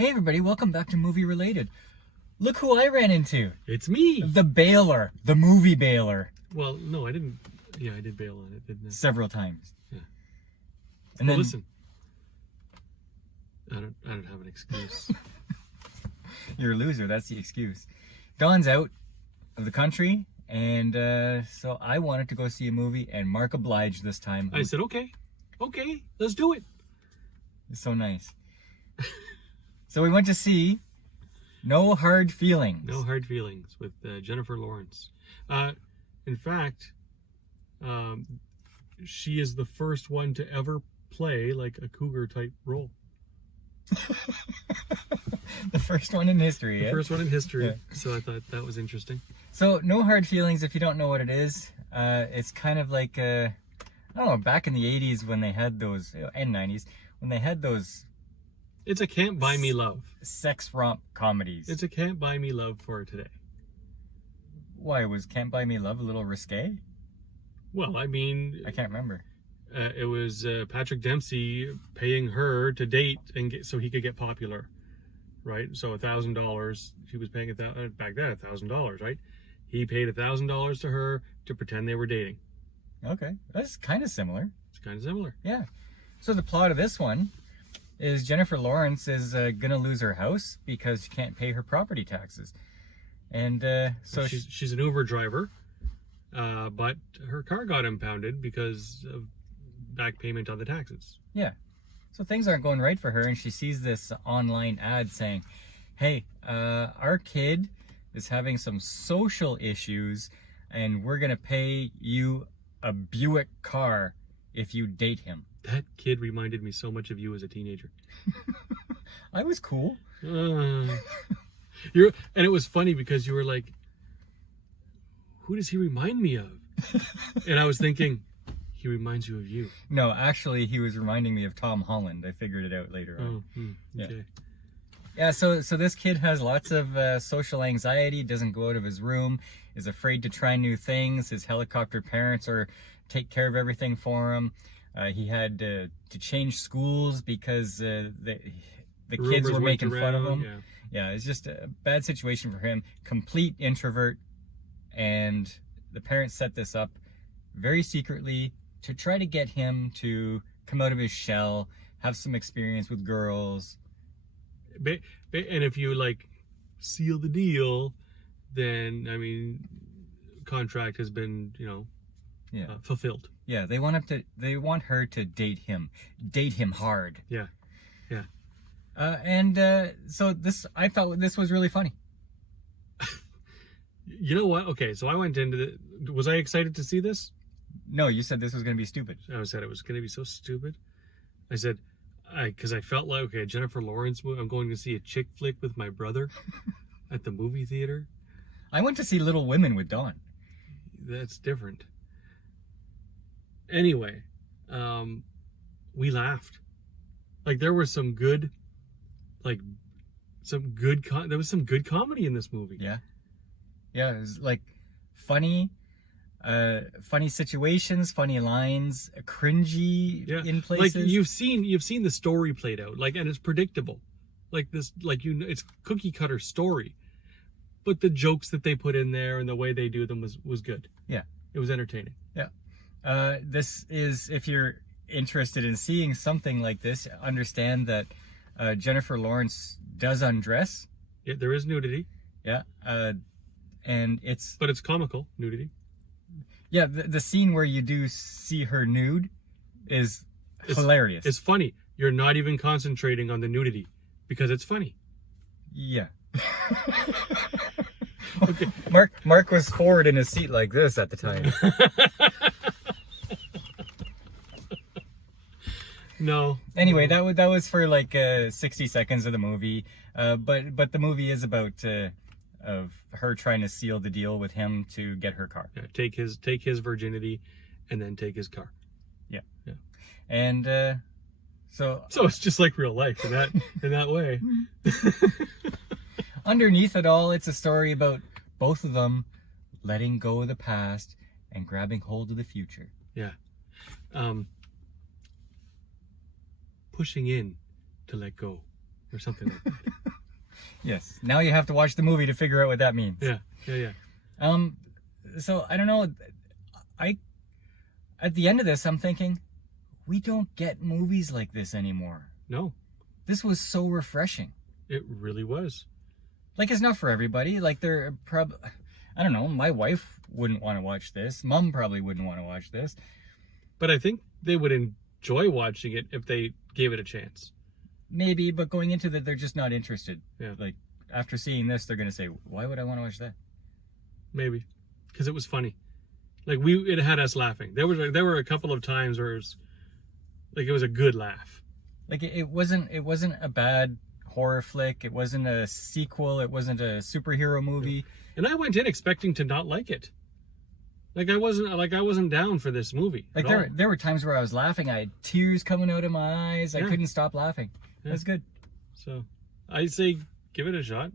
Hey everybody, welcome back to Movie Related. Look who I ran into. It's me. The Baylor. The movie Baylor. Well, no, I didn't. Yeah, I did bail on it, didn't I? Several times. Yeah. And well, then listen. I don't have an excuse. You're a loser, that's the excuse. Dawn's out of the country, and so I wanted to go see a movie, and Mark obliged this time. I said, okay, let's do it. It's so nice. So we went to see No Hard Feelings. No Hard Feelings with Jennifer Lawrence. In fact, she is the first one to ever play like a cougar type role. The first one in history. The first one in history. Yeah. So I thought that was interesting. So No Hard Feelings, if you don't know what it is, it's kind of like, I don't know, back in the 80s when they had those, and 90s, when they had those... It's a Can't Buy Me Love. Sex romp comedies. It's a Can't Buy Me Love for today. Why, was Can't Buy Me Love a little risque? Well, I mean... I can't remember. It was Patrick Dempsey paying her to date and so he could get popular, right? So $1,000, she was paying back then $1,000, right? He paid $1,000 to her to pretend they were dating. Okay, that's kind of similar. It's kind of similar. Yeah. So the plot of this one is Jennifer Lawrence is gonna lose her house because she can't pay her property taxes, and so she's an Uber driver, but her car got impounded because of back payment on the taxes. Yeah. So things aren't going right for her, and she sees this online ad saying, hey, our kid is having some social issues, and we're gonna pay you a Buick car if you date him. That kid reminded me so much of you as a teenager. I was cool. And it was funny because you were like, who does he remind me of? And I was thinking, he reminds you of you. No, actually, he was reminding me of Tom Holland. I figured it out later on. Okay. Yeah, so this kid has lots of social anxiety, doesn't go out of his room, is afraid to try new things. His helicopter parents take care of everything for him. He had to change schools because the kids were making fun of him. Yeah, it's just a bad situation for him. Complete introvert, and the parents set this up very secretly to try to get him to come out of his shell, have some experience with girls. And if you like seal the deal, then I mean, contract has been fulfilled. Yeah, they want her to date him hard. Yeah. So I thought this was really funny. You know what? Okay, so I went into was I excited to see this? No, you said this was going to be stupid. I said it was going to be so stupid. I said, because I felt like, okay, Jennifer Lawrence, I'm going to see a chick flick with my brother at the movie theater. I went to see Little Women with Dawn. That's different. Anyway, we laughed. Like there was some good, there was some good comedy in this movie. Yeah, it was like funny situations, funny lines, cringy in places. Like you've seen the story played out, and it's predictable, it's cookie cutter story, but the jokes that they put in there and the way they do them was good. Yeah, it was entertaining. Yeah, this is, if you're interested in seeing something like this, understand that Jennifer Lawrence does undress. Yeah, there is nudity. Yeah, and but it's comical nudity. Yeah, the scene where you do see her nude is hilarious. It's funny. You're not even concentrating on the nudity because it's funny. Yeah. Okay. Mark was forward in his seat like this at the time. No. Anyway, that was for like 60 seconds of the movie. But the movie is about of her trying to seal the deal with him to get her car. Yeah, take his virginity, and then take his car. Yeah. And so it's just like real life in that way. Underneath it all, it's a story about both of them letting go of the past and grabbing hold of the future. Yeah. Pushing in to let go or something like that. Yes. Now you have to watch the movie to figure out what that means. Yeah. So I don't know. At the end of this, I'm thinking, we don't get movies like this anymore. No, This was so refreshing. it really was. Like, it's not for everybody. Like, they're probably, I don't know, my wife wouldn't want to watch this. Mom probably wouldn't want to watch this. But I think they would enjoy watching it if they gave it a chance. Maybe, but going into that, they're just not interested. Yeah. Like, after seeing this, they're going to say, why would I want to watch that? Maybe. Because it was funny. Like, it had us laughing. There were a couple of times where it was a good laugh. Like, it wasn't a bad horror flick. It wasn't a sequel. It wasn't a superhero movie. And I went in expecting to not like it. I wasn't down for this movie. Like, there were times where I was laughing. I had tears coming out of my eyes. I couldn't stop laughing. Yeah. That's good. So I'd say give it a shot.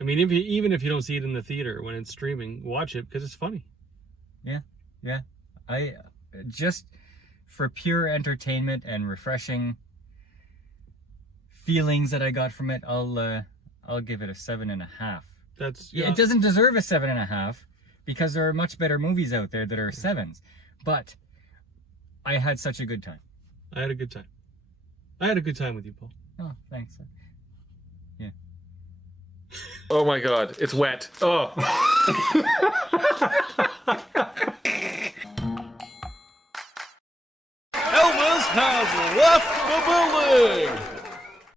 I mean, even if you don't see it in the theater when it's streaming, watch it because it's funny. Yeah. I just, for pure entertainment and refreshing feelings that I got from it, I'll give it a 7.5. It doesn't deserve a 7.5 because there are much better movies out there that are 7s. But I had such a good time. I had a good time. I had a good time with you, Paul. Oh, thanks. Yeah. Oh my God, it's wet. Oh.